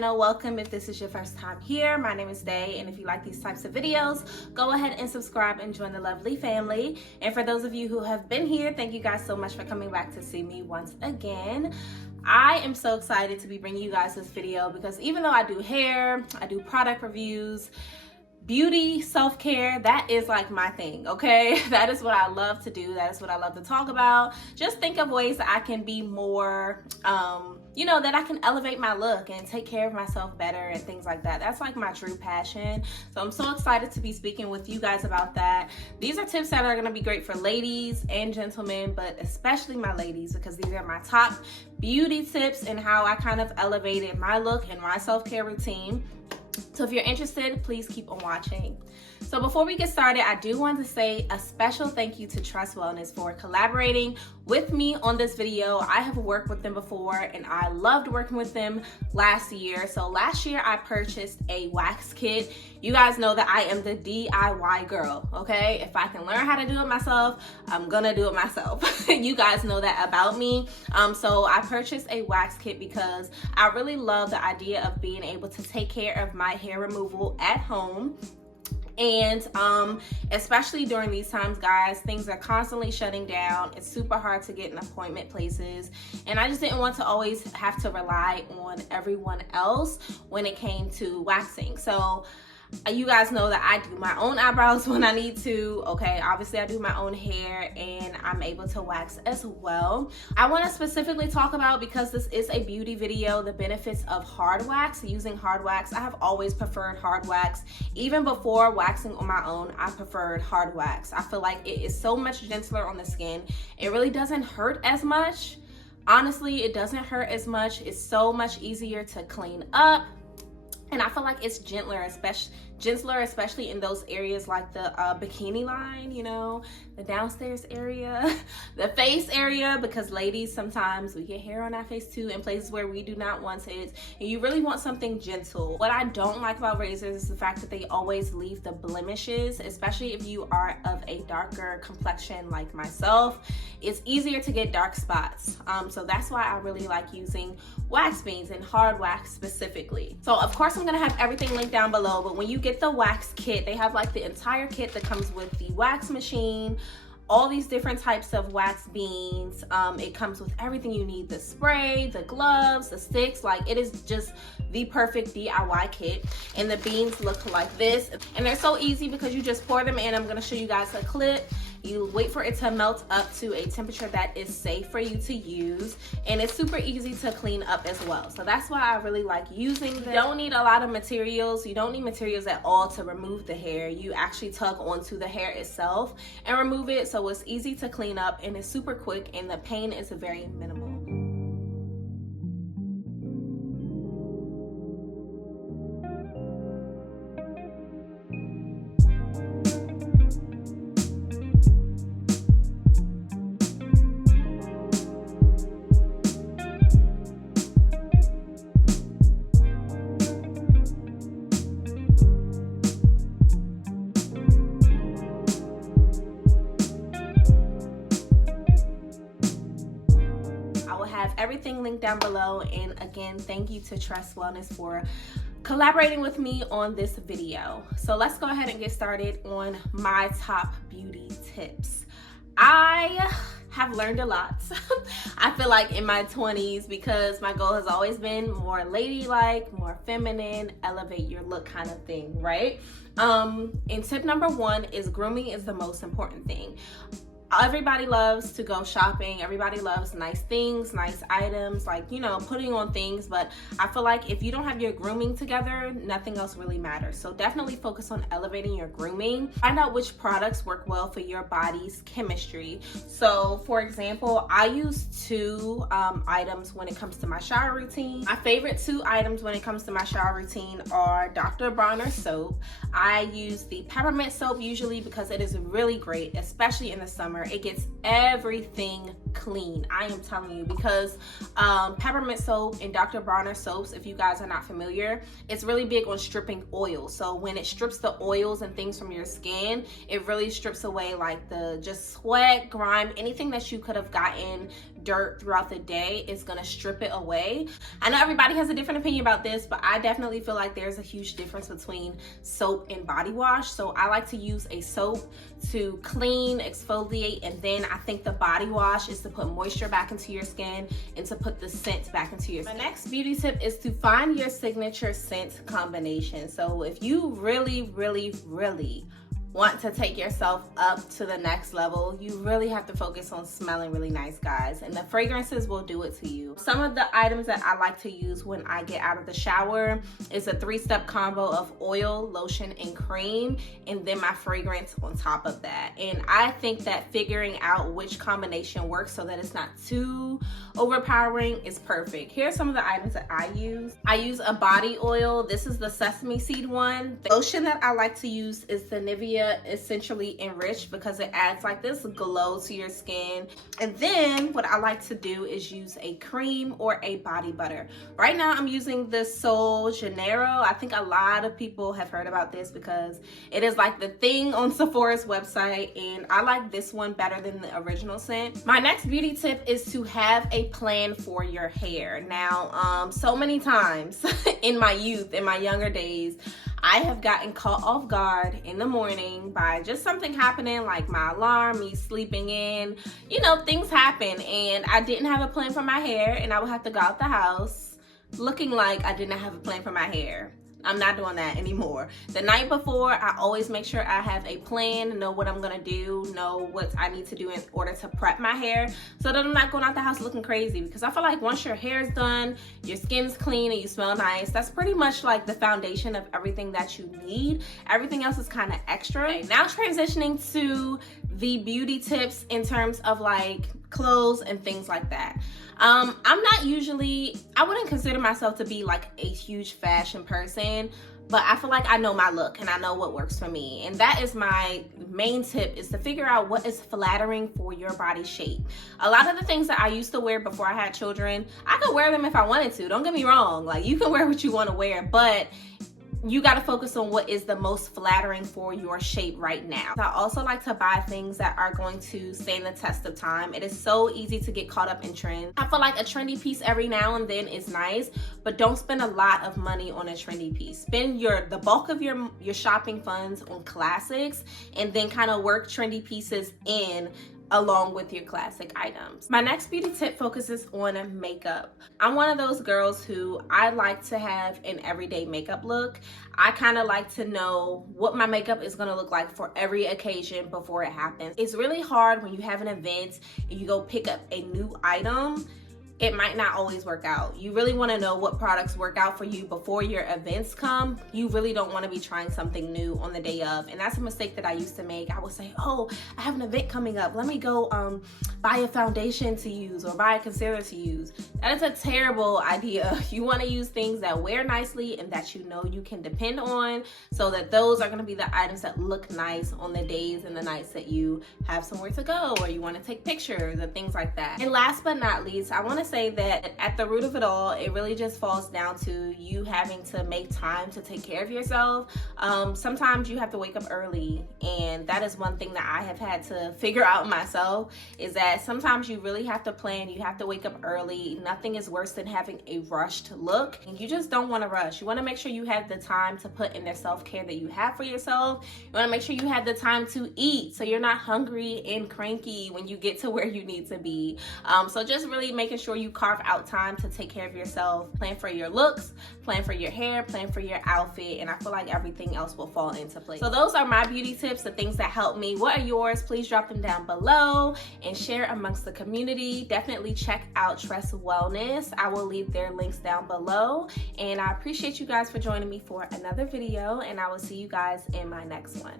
channel. Welcome if this is your first time here. My name is Dae, and if you like these types of videos, go ahead and subscribe and join the lovely family. And for those of you who have been here, thank you guys so much for coming back to see me once again. I am so excited to be bringing you guys this video because even though I do hair, I do product reviews, beauty, self-care, that is like my thing, okay? That is what I love to do. That is what I love to talk about. Just think of ways that I can be more, that I can elevate my look and take care of myself better and things like that. That's like my true passion. So I'm so excited to be speaking with you guys about that. These are tips that are gonna be great for ladies and gentlemen, but especially my ladies, because these are my top beauty tips and how I kind of elevated my look and my self-care routine. So if you're interested, please keep on watching. So before we get started, I do want to say a special thank you to TressWellness for collaborating with me on this video. I have worked with them before and I loved working with them last year. So last year I purchased a wax kit. You guys know that I am the DIY girl, okay? If I can learn how to do it myself, I'm gonna do it myself. You guys know that about me. So I purchased a wax kit because I really love the idea of being able to take care of my hair removal at home. And especially during these times, guys, things are constantly shutting down. It's super hard to get an appointment places. And I just didn't want to always have to rely on everyone else when it came to waxing. So you guys know that I do my own eyebrows when I need to, okay? Obviously I do my own hair and I'm able to wax as well. I want to specifically talk about, because this is a beauty video, the benefits of hard wax, using hard wax. I have always preferred hard wax. Even before waxing on my own, I preferred hard wax. I feel like it is so much gentler on the skin. It really doesn't hurt as much. Honestly, it doesn't hurt as much. It's so much easier to clean up. And I feel like it's gentler, especially in those areas like the bikini line, the downstairs area, the face area, because ladies, sometimes we get hair on our face too in places where we do not want it. And you really want something gentle. What I don't like about razors is the fact that they always leave the blemishes, especially if you are of a darker complexion like myself. It's easier to get dark spots. So that's why I really like using wax beans and hard wax specifically. So of course I'm gonna have everything linked down below, but when you get the wax kit, they have like the entire kit that comes with the wax machine, all these different types of wax beans. It comes with everything you need, the spray, the gloves, the sticks. Like, it is just the perfect DIY kit. And the beans look like this, and they're so easy because you just pour them in. I'm gonna show you guys a clip. You wait for it to melt up to a temperature that is safe for you to use, and it's super easy to clean up as well. So that's why I really like using them. You don't need a lot of materials. You don't need materials at all to remove the hair. You actually tug onto the hair itself and remove it, so it's easy to clean up and it's super quick, and the pain is very minimal. Everything linked down below, and again, thank you to TressWellness for collaborating with me on this video. So let's go ahead and get started on my top beauty tips. I have learned a lot. I feel like in my 20s, because my goal has always been more ladylike, more feminine, elevate your look kind of thing, right? And tip number one is grooming is the most important thing. Everybody loves to go shopping. Everybody loves nice things, nice items, like, putting on things. But I feel like if you don't have your grooming together, nothing else really matters. So definitely focus on elevating your grooming. Find out which products work well for your body's chemistry. So for example, I use two items when it comes to my shower routine. My favorite two items when it comes to my shower routine are Dr. Bronner soap. I use the peppermint soap usually because it is really great, especially in the summer. It gets everything clean. I am telling you, because peppermint soap and Dr. Bronner soaps, if you guys are not familiar, it's really big on stripping oil. So when it strips the oils and things from your skin, it really strips away like the just sweat, grime, anything that you could have gotten dirt throughout the day. Is gonna strip it away. I know everybody has a different opinion about this, but I definitely feel like there's a huge difference between soap and body wash. So I like to use a soap to clean, exfoliate, and then I think the body wash is to put moisture back into your skin and to put the scent back into your skin. My next beauty tip is to find your signature scent combination. So if you really want to take yourself up to the next level, you really have to focus on smelling really nice, guys, and the fragrances will do it to you. Some of the items that I like to use when I get out of the shower is a 3-step combo of oil, lotion, and cream, and then my fragrance on top of that. And I think that figuring out which combination works so that it's not too overpowering is perfect. Here's some of the items that I use. I use a body oil. This is the sesame seed one. The lotion that I like to use is the Nivea Essentially Enriched, because it adds like this glow to your skin. And then what I like to do is use a cream or a body butter. Right now I'm using the Sol Janeiro. I think a lot of people have heard about this because it is like the thing on Sephora's website, and I like this one better than the original scent. My next beauty tip is to have a plan for your hair. Now so many times in my youth, in my younger days, I have gotten caught off guard in the morning by just something happening, like my alarm, me sleeping in, you know, things happen, and I didn't have a plan for my hair, and I would have to go out the house looking like I didn't have a plan for my hair. I'm not doing that anymore. The night before, I always make sure I have a plan, know what I'm gonna do, know what I need to do in order to prep my hair, so that I'm not going out the house looking crazy. Because I feel like once your hair is done, your skin's clean, and you smell nice, that's pretty much like the foundation of everything that you need. Everything else is kind of extra. Okay, now transitioning to the beauty tips in terms of like clothes and things like that. I wouldn't consider myself to be like a huge fashion person, but I feel like I know my look and I know what works for me. And that is my main tip, is to figure out what is flattering for your body shape. A lot of the things that I used to wear before I had children, I could wear them if I wanted to. Don't get me wrong. Like, you can wear what you want to wear, but you got to focus on what is the most flattering for your shape right now. I also like to buy things that are going to stand the test of time. It is so easy to get caught up in trends. I feel like a trendy piece every now and then is nice, but don't spend a lot of money on a trendy piece. Spend the bulk of your shopping funds on classics, and then kind of work trendy pieces in along with your classic items. My next beauty tip focuses on makeup. I'm one of those girls who I like to have an everyday makeup look. I kind of like to know what my makeup is gonna look like for every occasion before it happens. It's really hard when you have an event and you go pick up a new item. It might not always work out. You really want to know what products work out for you before your events come. You really don't want to be trying something new on the day of. And that's a mistake that I used to make. I would say, oh, I have an event coming up. Let me go buy a foundation to use or buy a concealer to use. That is a terrible idea. You want to use things that wear nicely and that you know you can depend on, so that those are going to be the items that look nice on the days and the nights that you have somewhere to go or you want to take pictures and things like that. And last but not least, I want to say that at the root of it all, it really just falls down to you having to make time to take care of yourself. Sometimes you have to wake up early, and that is one thing that I have had to figure out myself, is that sometimes you really have to plan. You have to wake up early. Nothing is worse than having a rushed look, and you just don't want to rush. You want to make sure you have the time to put in the self-care that you have for yourself. You want to make sure you have the time to eat, so you're not hungry and cranky when you get to where you need to be. So just really making sure you carve out time to take care of yourself, plan for your looks, plan for your hair, plan for your outfit, and I feel like everything else will fall into place. So those are my beauty tips, the things that help me. What are yours? Please drop them down below and share amongst the community. Definitely check out TressWellness. I will leave their links down below, and I appreciate you guys for joining me for another video, and I will see you guys in my next one.